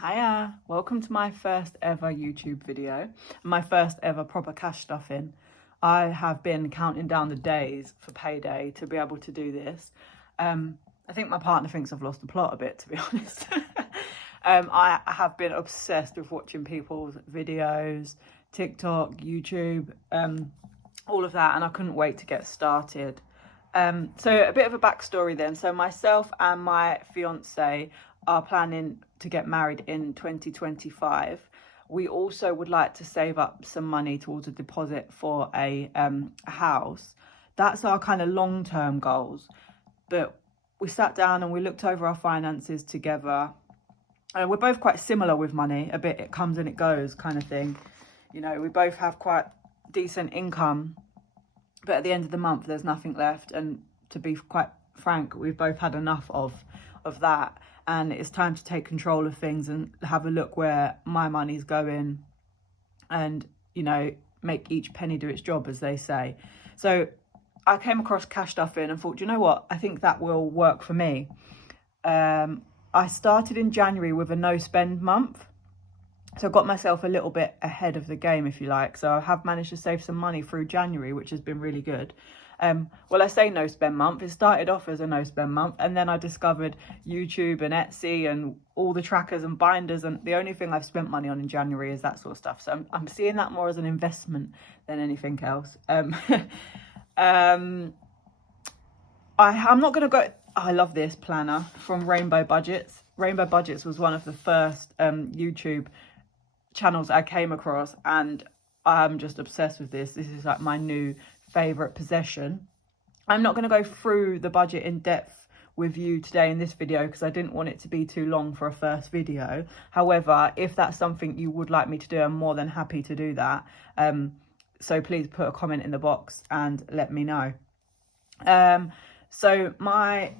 Hiya, welcome to my first ever YouTube video, my first ever proper cash stuffing. I have been counting down the days for payday to be able to do this. I think my partner thinks I've lost the plot a bit, to be honest. I have been obsessed with watching people's videos, TikTok, YouTube, all of that, and I couldn't wait to get started. So a bit of a backstory then. So myself and my fiance are planning to get married in 2025. We also would like to save up some money towards a deposit for a house. That's our kind of long-term goals. But we sat down and we looked over our finances together. We're both quite similar with money, a bit it comes and it goes kind of thing. You know, we both have quite decent income, but at the end of the month there's nothing left. And to be quite frank, we've both had enough of that, and it's time to take control of things and have a look where my money's going, and, you know, make each penny do its job, as they say. So I came across cash stuffing and thought, you know what, I think that will work for me. I started in January with a no spend month, so I got myself a little bit ahead of the game, if you like. So I have managed to save some money through January, which has been really good. Well, I say no spend month. It started off as a no spend month, and then I discovered YouTube and Etsy and all the trackers and binders, and the only thing I've spent money on in January is that sort of stuff. So I'm seeing that more as an investment than anything else. I'm not going to go... I love this planner from Rainbow Budgets. Rainbow Budgets was one of the first YouTube channels I came across, and I'm just obsessed with this. This is like my new favorite possession. I'm not going to go through the budget in depth with you today in this video because I didn't want it to be too long for a first video. However, if that's something you would like me to do, I'm more than happy to do that. So please put a comment in the box and let me know. So my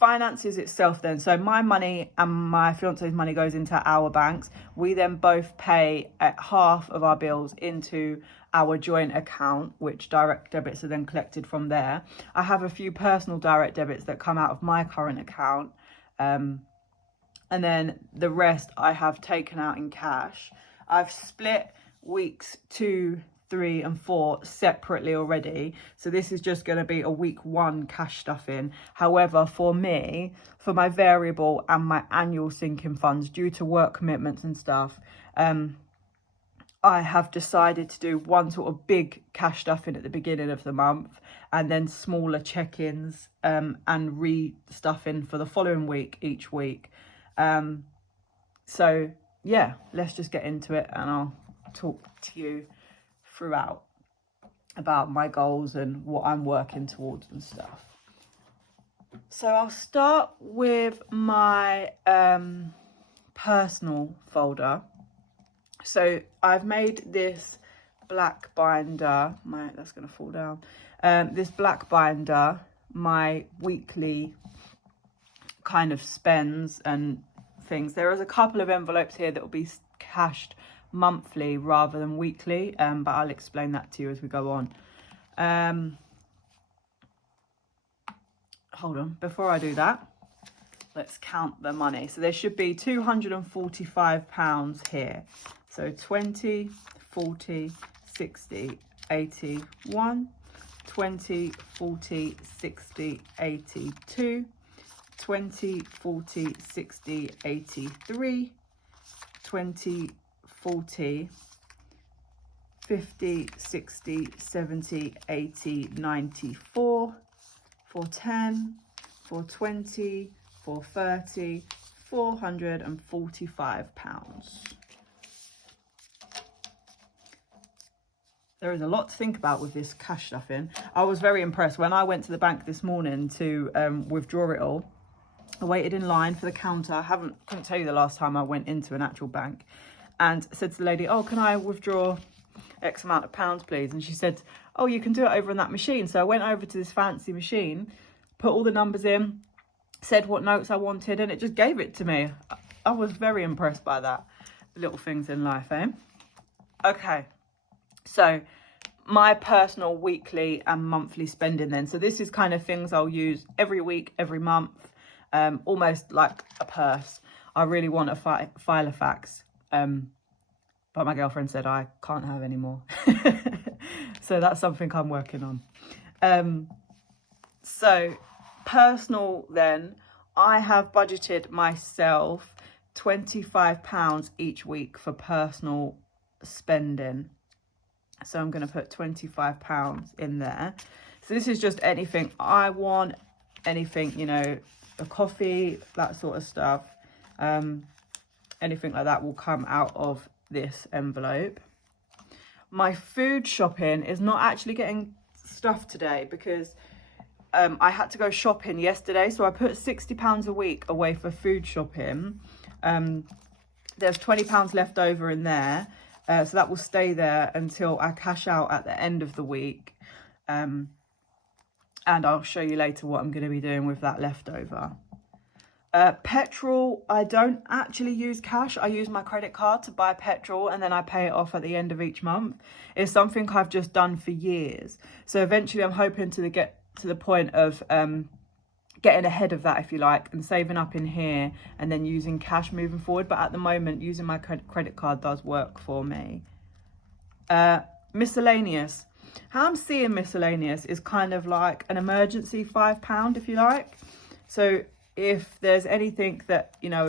finances itself then, so my money and my fiance's money goes into our banks. We then both pay half of our bills into our joint account, which direct debits are then collected from there. I have a few personal direct debits that come out of my current account, and then the rest I have taken out in cash. I've split weeks 2, 3 and 4 separately already, so this is just going to be a week 1 cash stuffing. However, for me, for my variable and my annual sinking funds, due to work commitments and stuff, I have decided to do one sort of big cash stuffing at the beginning of the month, and then smaller check-ins and re-stuffing for the following week each week. So yeah, let's just get into it, and I'll talk to you throughout about my goals and what I'm working towards and stuff. So I'll start with my personal folder. So I've made this black binder, that's going to fall down, this black binder, my weekly kind of spends and things. There is a couple of envelopes here that will be cashed monthly rather than weekly, but I'll explain that to you as we go on. Hold on, before I do that, let's count the money. So there should be £245 here. So 20, 40, 60, 80, 1, 20, 40, 60, 82, 20, 40, 60, 83, 20, 40, 50, 60, 70, 80, 94, 410, 420, 430, £445. There is a lot to think about with this cash stuffing. I was very impressed when I went to the bank this morning to withdraw it all. I waited in line for the counter. I couldn't tell you the last time I went into an actual bank, and said to the lady, oh, can I withdraw X amount of pounds, please? And she said, oh, you can do it over on that machine. So I went over to this fancy machine, put all the numbers in, said what notes I wanted, and it just gave it to me. I was very impressed by that. The little things in life, eh? Okay, so my personal weekly and monthly spending then. So this is kind of things I'll use every week, every month, almost like a purse. I really want a Filofax, but my girlfriend said I can't have any more. So that's something I'm working on. So personal then, I have budgeted myself £25 each week for personal spending. So I'm going to put £25 in there. So this is just anything I want, anything, you know, a coffee, that sort of stuff. Anything like that will come out of this envelope. My food shopping is not actually getting stuff today because I had to go shopping yesterday. So I put £60 a week away for food shopping. There's £20 left over in there. So that will stay there until I cash out at the end of the week. And I'll show you later what I'm going to be doing with that leftover. Petrol, I don't actually use cash. I use my credit card to buy petrol and then I pay it off at the end of each month. It's something I've just done for years. So eventually I'm hoping to get to the point of getting ahead of that, if you like, and saving up in here and then using cash moving forward. But at the moment, using my credit card does work for me. Miscellaneous. How I'm seeing miscellaneous is kind of like an emergency £5, if you like. So if there's anything that, you know,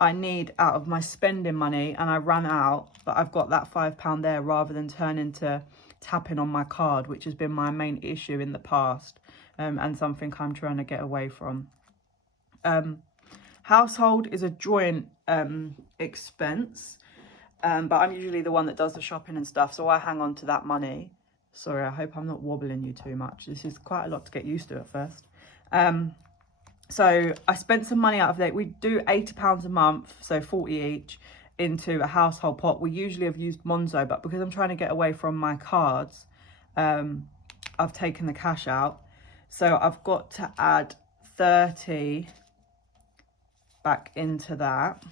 I need out of my spending money and I run out, but I've got that £5 there rather than turning to tapping on my card, which has been my main issue in the past. And something I'm trying to get away from. Household is a joint expense, but I'm usually the one that does the shopping and stuff, so I hang on to that money. Sorry, I hope I'm not wobbling you too much. This is quite a lot to get used to at first. So I spent some money out of that. We do £80 a month, so 40 each, into a household pot. We usually have used Monzo, but because I'm trying to get away from my cards, I've taken the cash out. So I've got to add 30 back into that.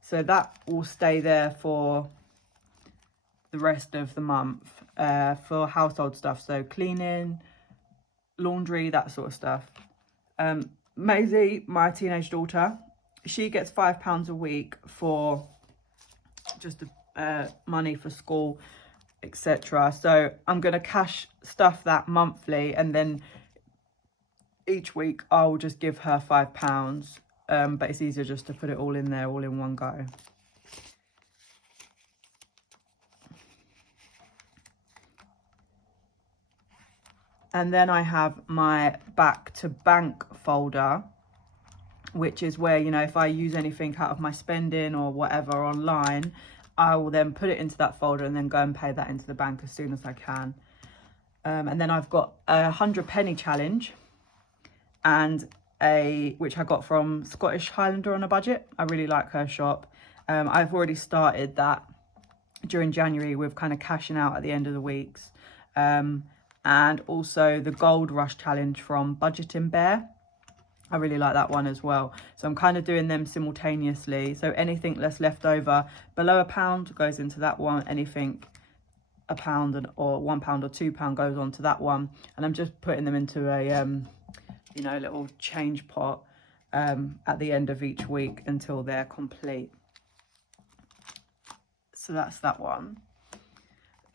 So that will stay there for the rest of the month for household stuff. So cleaning, laundry, that sort of stuff. Maisie, my teenage daughter, she gets £5 a week for just money for school, etc. So I'm going to cash stuff that monthly, and then each week I'll just give her £5. But it's easier just to put it all in there, all in one go. And then I have my back to bank folder, which is where, you know, if I use anything out of my spending or whatever online, I will then put it into that folder and then go and pay that into the bank as soon as I can. And then I've got a 100 challenge, and which I got from Scottish Highlander on a budget. I really like her shop. I've already started that during January with kind of cashing out at the end of the weeks. And also the Gold Rush challenge from Budgeting Bear. I really like that one as well. So I'm kind of doing them simultaneously. So anything that's left over below £1 goes into that one. Anything £1 or £1 or £2 goes on to that one. And I'm just putting them into a, you know, little change pot at the end of each week until they're complete. So that's that one.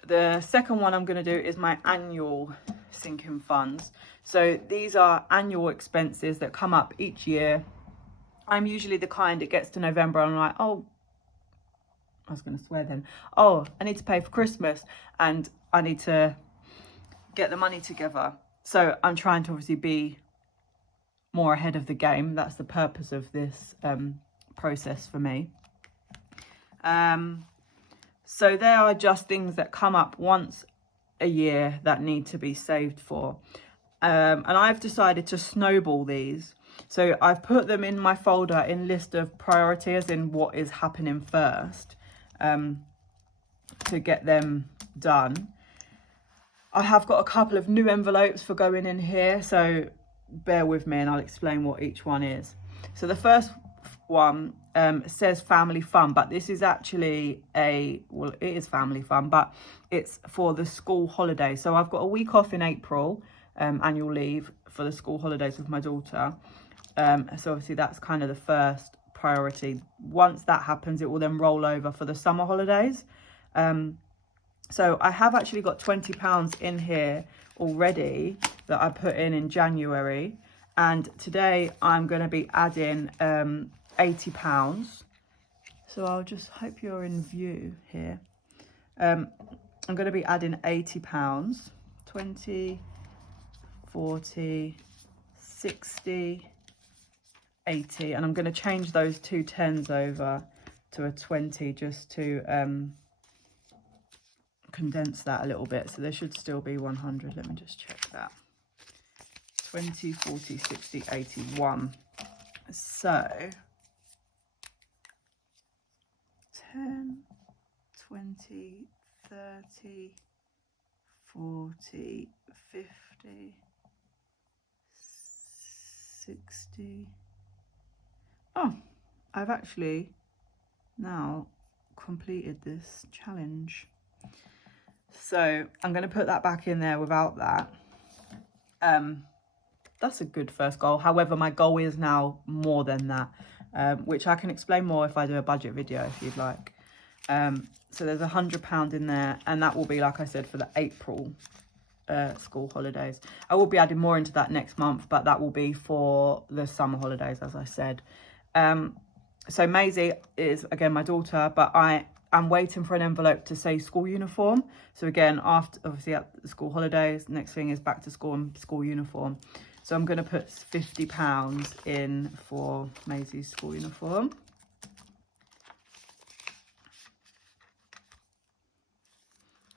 The second one I'm going to do is my annual sinking funds. So these are annual expenses that come up each year. I'm usually the kind that gets to November and I'm like, oh, I was going to swear then. Oh, I need to pay for Christmas and I need to get the money together. So I'm trying to obviously be more ahead of the game. That's the purpose of this process for me. So there are just things that come up once a year that need to be saved for. And I've decided to snowball these. So I've put them in my folder in list of priority, as in what is happening first, to get them done. I have got a couple of new envelopes for going in here, so bear with me and I'll explain what each one is. So the first one says family fun, but this is actually well, it is family fun, but it's for the school holiday. So I've got a week off in April, annual leave for the school holidays with my daughter. So obviously that's kind of the first priority. Once that happens, it will then roll over for the summer holidays. So I have actually got £20 in here already that I put in January. And today I'm going to be adding £80. So I'll just hope you're in view here. I'm going to be adding £80. 20, 40, 60, 80. And I'm going to change those two 10s over to a 20 just to condense that a little bit. So there should still be 100. Let me just check that. 20, 40, 60, 81. So 10, 20, 30, 40, 50, 60. Oh, I've actually now completed this challenge. So I'm going to put that back in there without that. That's a good first goal. However, my goal is now more than that, which I can explain more if I do a budget video if you'd like. So there's £100 in there, and that will be, like I said, for the April school holidays. I will be adding more into that next month, but that will be for the summer holidays, as I said. So Maisie is, again, my daughter, but I'm waiting for an envelope to say school uniform. So again, after, obviously, at the school holidays, next thing is back to school and school uniform. So I'm going to put £50 in for Maisie's school uniform.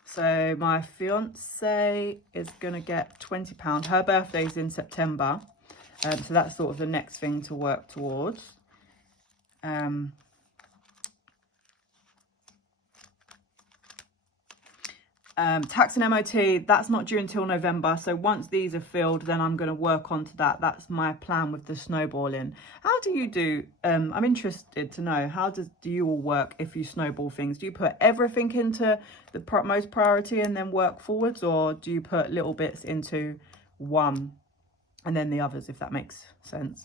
So my fiance is going to get £20. Her birthday's in September. So that's sort of the next thing to work towards. Tax and MOT, that's not due until November. So once these are filled, then I'm going to work onto that. That's my plan with the snowballing. How do you do, I'm interested to know, how do you all work if you snowball things? Do you put everything into the most priority and then work forwards? Or do you put little bits into one and then the others, if that makes sense?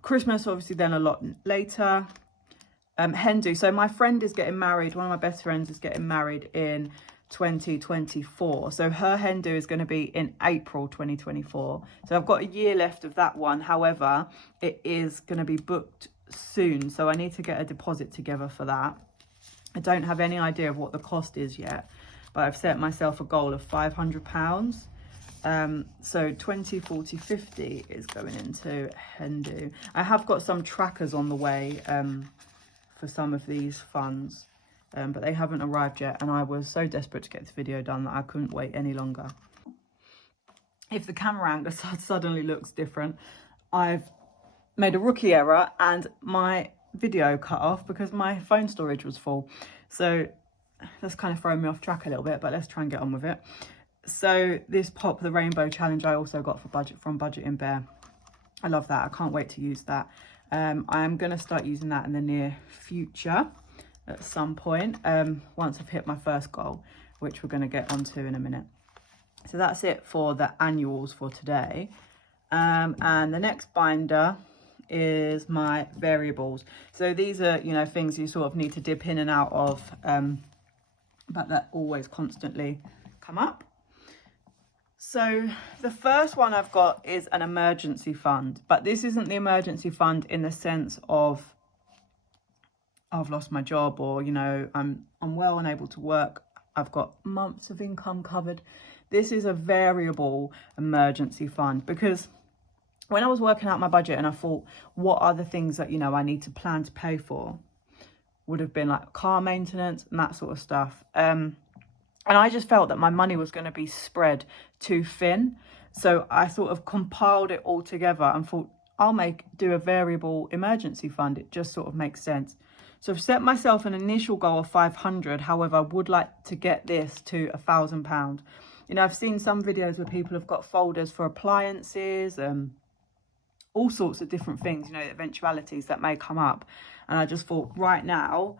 Christmas, obviously, then a lot later. Hen do. So my friend is getting married. One of my best friends is getting married in 2024. So her hen do is going to be in April 2024. So I've got a year left of that one. However, it is going to be booked soon. So I need to get a deposit together for that. I don't have any idea of what the cost is yet, but I've set myself a goal of £500. So 20, 40, 50 is going into hen do. I have got some trackers on the way for some of these funds. But they haven't arrived yet, and I was so desperate to get this video done that I couldn't wait any longer. If the camera angle suddenly looks different, I've made a rookie error and my video cut off because my phone storage was full. So that's kind of thrown me off track a little bit, but let's try and get on with it. So this Pop the Rainbow challenge I also got from Budget in Bear. I love that. I can't wait to use that. I am going to start using that in the near future at some point, once I've hit my first goal, which we're going to get onto in a minute. So that's it for the annuals for today. And the next binder is my variables. So these are, you know, things you sort of need to dip in and out of, but that always constantly come up. So the first one I've got is an emergency fund, but this isn't the emergency fund in the sense of I've lost my job, or, you know, I'm well unable to work. I've got months of income covered. This is a variable emergency fund, because when I was working out my budget and I thought, what are the things that, you know, I need to plan to pay for, would have been like car maintenance and that sort of stuff. And I just felt that my money was going to be spread too thin. So I sort of compiled it all together and thought, I'll do a variable emergency fund. It just sort of makes sense. So I've set myself an initial goal of 500. However, I would like to get this to £1,000. You know, I've seen some videos where people have got folders for appliances, all sorts of different things, you know, eventualities that may come up. And I just thought right now,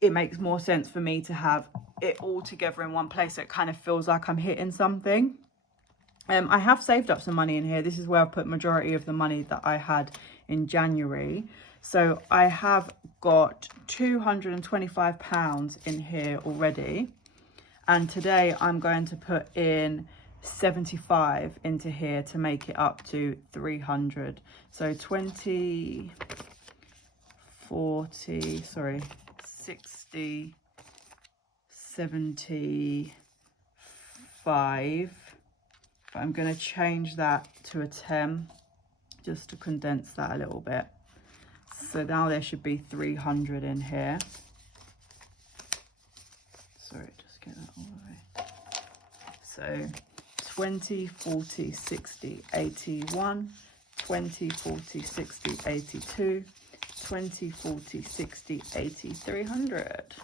it makes more sense for me to have it all together in one place. So it kind of feels like I'm hitting something. I have saved up some money in here. This is where I put majority of the money that I had in January. So I have got £225 in here already. And today I'm going to put in 75 into here to make it up to 300. So 20, 40, sorry, 60, 75. But I'm going to change that to a 10 just to condense that a little bit. So now there should be 300 in here. Sorry, just get that all the way. So 20, 40, 60, 81, 20, 40, 60, 82, 20, 40, 60, 80, 300.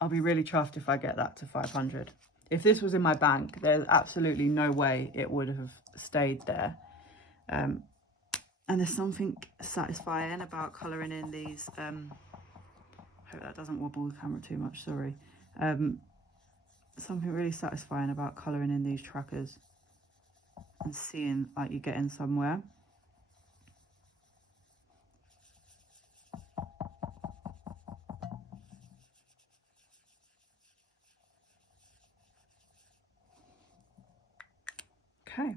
I'll be really chuffed if I get that to 500. If this was in my bank, there's absolutely no way it would have stayed there. And there's something satisfying about colouring in these. Hope that doesn't wobble the camera too much, sorry. Something really satisfying about colouring in these trackers and seeing like you're getting somewhere. Okay,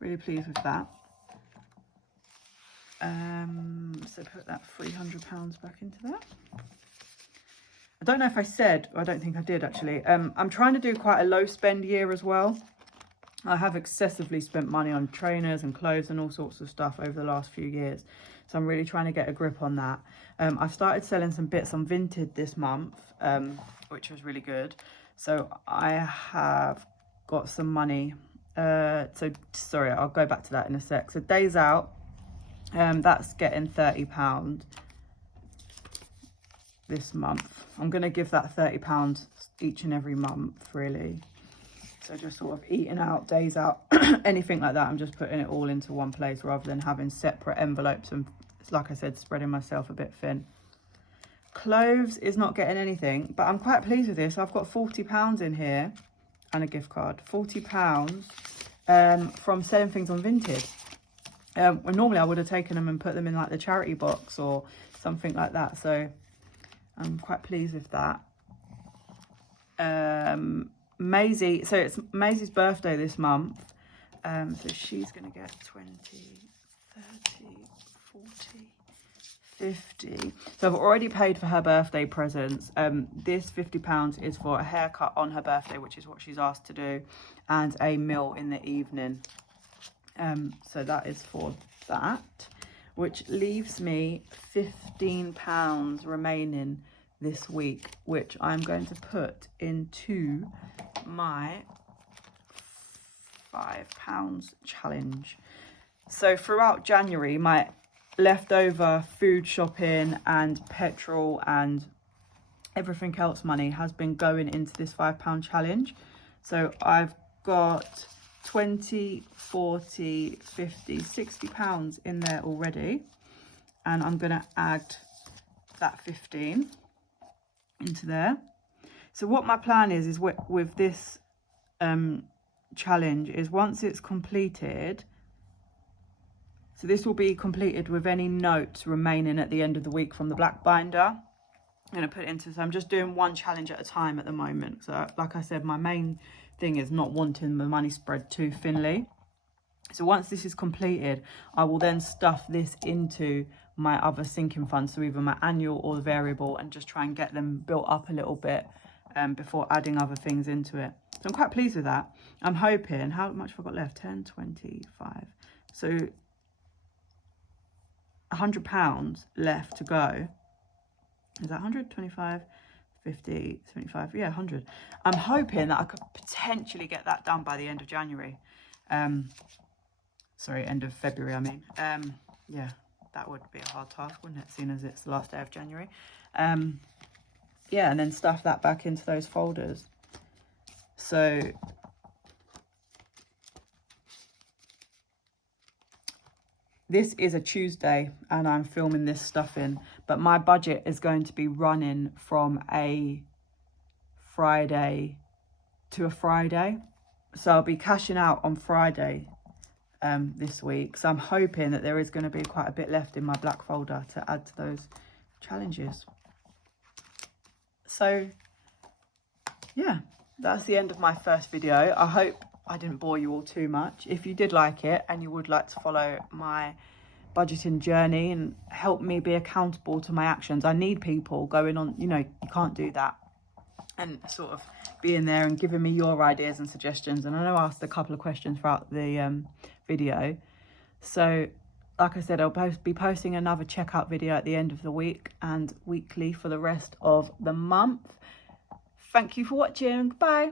really pleased with that. So put that £300 back into that. I don't know if I said, or I don't think I did actually. I'm trying to do quite a low spend year as well. I have excessively spent money on trainers and clothes and all sorts of stuff over the last few years. So I'm really trying to get a grip on that. I've started selling some bits on Vinted this month, which was really good. So I have got some money. So sorry, I'll go back to that in a sec. So Days Out, that's getting £30 this month. I'm going to give that £30 each and every month, really. So just sort of eating out, Days Out, anything like that. I'm just putting it all into one place rather than having separate envelopes and, like I said, spreading myself a bit thin. Clothes is not getting anything, but I'm quite pleased with this. I've got £40 in here and a gift card. £40 from selling things on Vinted. Well, normally I would have taken them and put them in like the charity box or something like that. So I'm quite pleased with that. Maisie, so it's Maisie's birthday this month. So she's going to get 20, 30, 40, 50. So I've already paid for her birthday presents. This £50 is for a haircut on her birthday, which is what she's asked to do, and a meal in the evening. So that is for that, which leaves me £15 remaining this week, which I'm going to put into my £5 challenge. So throughout January, my leftover food shopping and petrol and everything else money has been going into this £5 challenge. So I've got 20, 40, 50, 60 pounds in there already, and I'm going to add that 15 into there. So what my plan is with this challenge is once it's completed, so this will be completed with any notes remaining at the end of the week from the black binder. I'm going to put it into, so I'm just doing one challenge at a time at the moment. So like I said, my main thing is not wanting the money spread too thinly. So once this is completed, I will then stuff this into my other sinking funds, so either my annual or the variable, and just try and get them built up a little bit before adding other things into it. So I'm quite pleased with that. I'm hoping, how much have I got left? 10, 25. So £100 left to go. Is that 125? 50, 75, yeah, 100. I'm hoping that I could potentially get that done by the end of January. Sorry, end of February, I mean. Yeah, that would be a hard task, wouldn't it, seeing as it's the last day of January. Yeah, and then stuff that back into those folders. So this is a Tuesday and I'm filming this stuff in, but my budget is going to be running from a Friday to a Friday. So I'll be cashing out on Friday this week. So I'm hoping that there is going to be quite a bit left in my black folder to add to those challenges. So yeah, that's the end of my first video. I hope I didn't bore you all too much. If you did like it and you would like to follow my budgeting journey and help me be accountable to my actions, I need people going on, you know, you can't do that, and sort of being there and giving me your ideas and suggestions. And I know I asked a couple of questions throughout the video. So like I said, I'll be posting another checkout video at the end of the week and weekly for the rest of the month. Thank you for watching. Bye.